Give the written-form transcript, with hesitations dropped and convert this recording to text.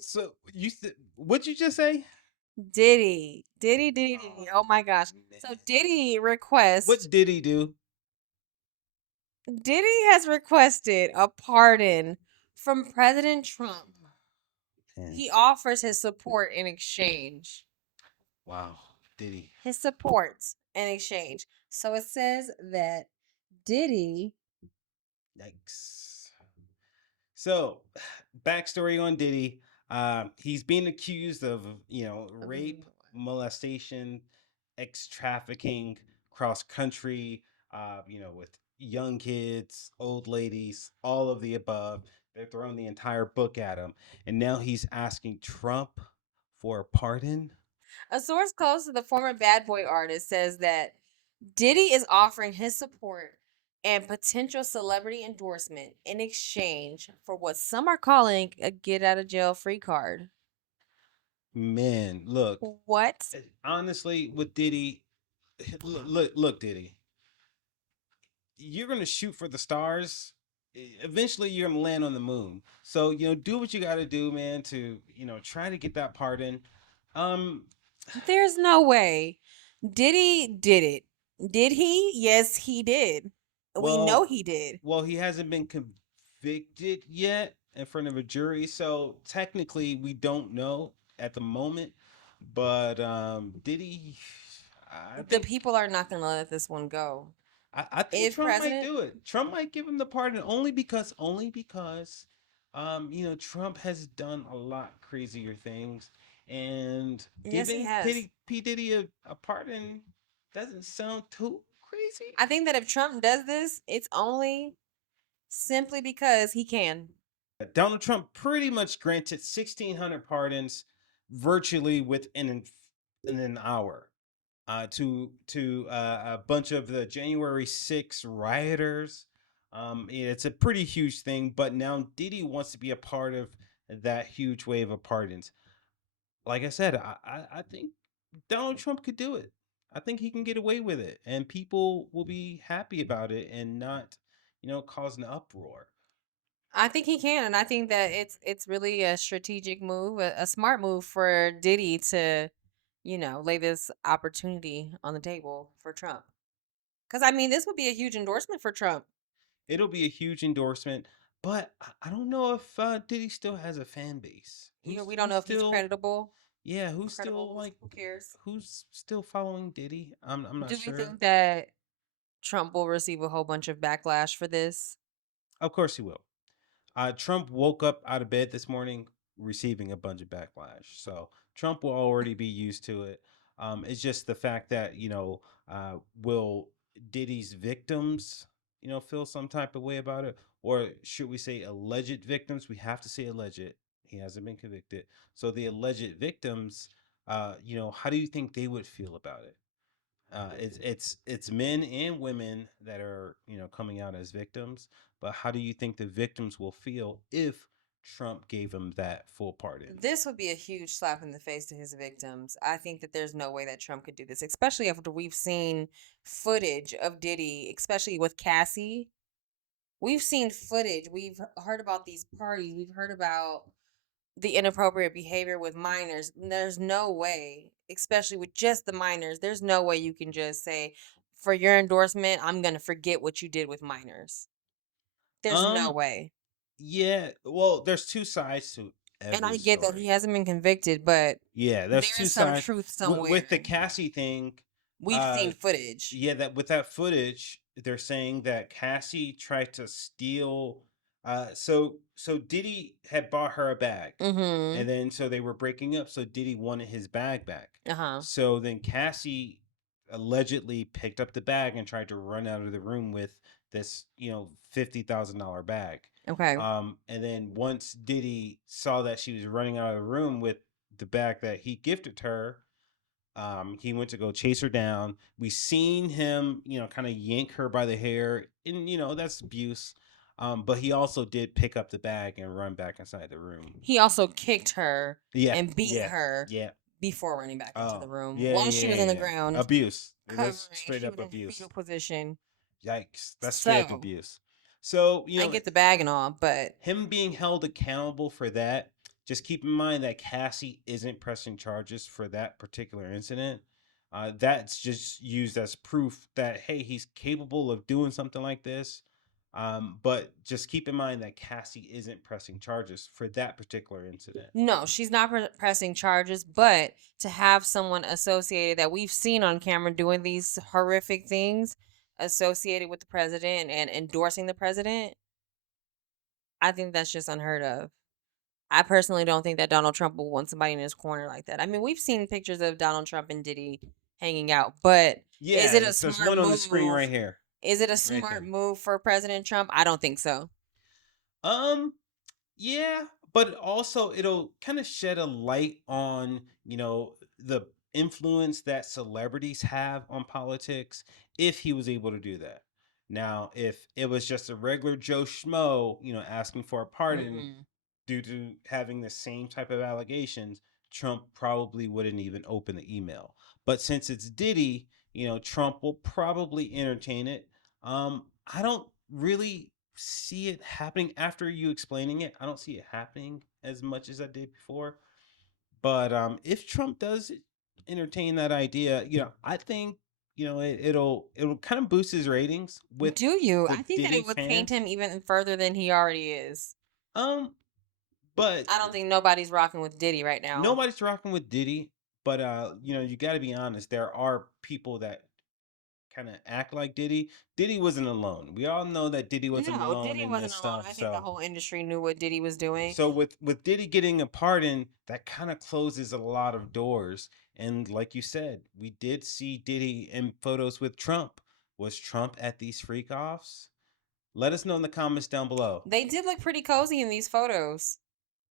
So you said what'd you just say? Diddy. Oh my gosh. Man. So What did he do? Diddy has requested a pardon from President Trump. Man. He offers his support in exchange. Wow. Did he? His support in exchange. So it says that Diddy. Yikes. So, backstory on Diddy. He's being accused of, rape, molestation, ex trafficking, cross country, with young kids, old ladies, all of the above. They're throwing the entire book at him. And now he's asking Trump for a pardon. A source close to the former Bad Boy artist says that Diddy is offering his support and potential celebrity endorsement in exchange for what some are calling a get out of jail free card. Man, look, What? honestly, with Diddy, look, Diddy. You're gonna shoot for the stars. Eventually, you're gonna land on the moon. So do what you got to do, man, to try to get that pardon. Um, There's no way. Diddy did it. Did he? Yes, he did. We know well, he did. he hasn't been convicted yet in front of a jury, so technically we don't know at the moment. But did he? I The think people are not going to let this one go. I think If Trump might president, do it. Trump might give him the pardon only because Trump has done a lot crazier things, and yes, he giving has. P Diddy a pardon doesn't sound too crazy. I think that if Trump does this, it's only simply because he can. Donald Trump pretty much granted 1,600 pardons virtually within an hour. To a bunch of the January 6th rioters. It's a pretty huge thing, but now Diddy wants to be a part of that huge wave of pardons. Like I said, I think Donald Trump could do it. I think he can get away with it, and people will be happy about it and not, cause an uproar. I think he can, and I think that it's really a strategic move, a smart move for Diddy to, lay this opportunity on the table for Trump. Because I mean, this would be a huge endorsement for Trump. It'll be a huge endorsement, but I don't know if Diddy still has a fan base. We don't Who's know if he's still credible. Yeah, who's Credible. still like Who cares? who's still following Diddy? I'm not Do we sure. think that Trump will receive a whole bunch of backlash for this? Of course he will. Trump woke up out of bed this morning receiving a bunch of backlash. So Trump will already be used to it. It's just the fact that, will Diddy's victims, feel some type of way about it? Or should we say alleged victims? We have to say alleged. He hasn't been convicted. So the alleged victims, how do you think they would feel about it? It's men and women that are coming out as victims, but how do you think the victims will feel if Trump gave them that full pardon? This would be a huge slap in the face to his victims. I think that there's no way that Trump could do this, especially after we've seen footage of Diddy, especially with Cassie. We've seen footage. We've heard about these parties. We've heard about the inappropriate behavior with minors. There's no way, especially with just the minors, there's no way you can just say, for your endorsement, I'm going to forget what you did with minors. There's no um way. yeah, well, there's two sides to And every I get that he story. hasn't been convicted, but Yeah, there's two there's some sides. truth With the somewhere. Cassie thing, We've uh seen footage. yeah, that with that footage, they're saying that Cassie tried to steal. So Diddy had bought her a bag, and Mhm. then so they were breaking up. So Diddy wanted his bag back. Uh-huh. So then Cassie allegedly picked up the bag and tried to run out of the room with this, $50,000 bag. Okay. And then once Diddy saw that she was running out of the room with the bag that he gifted her, he went to go chase her down. We seen him, kind of yank her by the hair, and that's abuse. But he also did pick up the bag and run back inside the room. He also kicked her Yeah, and beat yeah, her yeah. before running back into the Oh, room yeah, while she yeah, was yeah, on the yeah. ground Abuse. It was covering. straight She up was in fetal abuse. position. Yikes. That's straight up So, abuse. So, I get the bag and all, but him being held accountable for that, just keep in mind that Cassie isn't pressing charges for that particular incident. That's just used as proof that, hey, he's capable of doing something like this. But just keep in mind that Cassie isn't pressing charges for that particular incident. no, she's not pressing charges. But to have someone associated that we've seen on camera doing these horrific things associated with the president and endorsing the president, I think that's just unheard of. I personally don't think that Donald Trump will want somebody in his corner like that. I mean, we've seen pictures of Donald Trump and Diddy hanging out, but is it Yeah, a so there's smart one on the screen move? right here, Is it a right smart there. move for President Trump? I don't think so. Um, Yeah, but also it'll kind of shed a light on, the influence that celebrities have on politics if he was able to do that. Now, if it was just a regular Joe Schmo, asking for a pardon Mm-mm. due to having the same type of allegations, Trump probably wouldn't even open the email. But since it's Diddy, Trump will probably entertain it. I don't really see it happening after you explaining it. I don't see it happening as much as I did before. But if Trump does entertain that idea, I think it'll kind of boost his ratings with Do you? the I think that Diddy it would paint fans. him even further than he already is. Um, but I don't think nobody's rocking with Diddy right now. nobody's rocking with Diddy, but you got to be honest. There are people that kind of act like Diddy. Diddy wasn't alone. We all know that Diddy wasn't No, alone Diddy in wasn't this alone. stuff. I think the So, whole industry knew what Diddy was doing. with Diddy getting a pardon, that kind of closes a lot of doors. And like you said, we did see Diddy in photos with Trump. Was Trump at these freak offs? Let us know in the comments down below. They did look pretty cozy in these photos.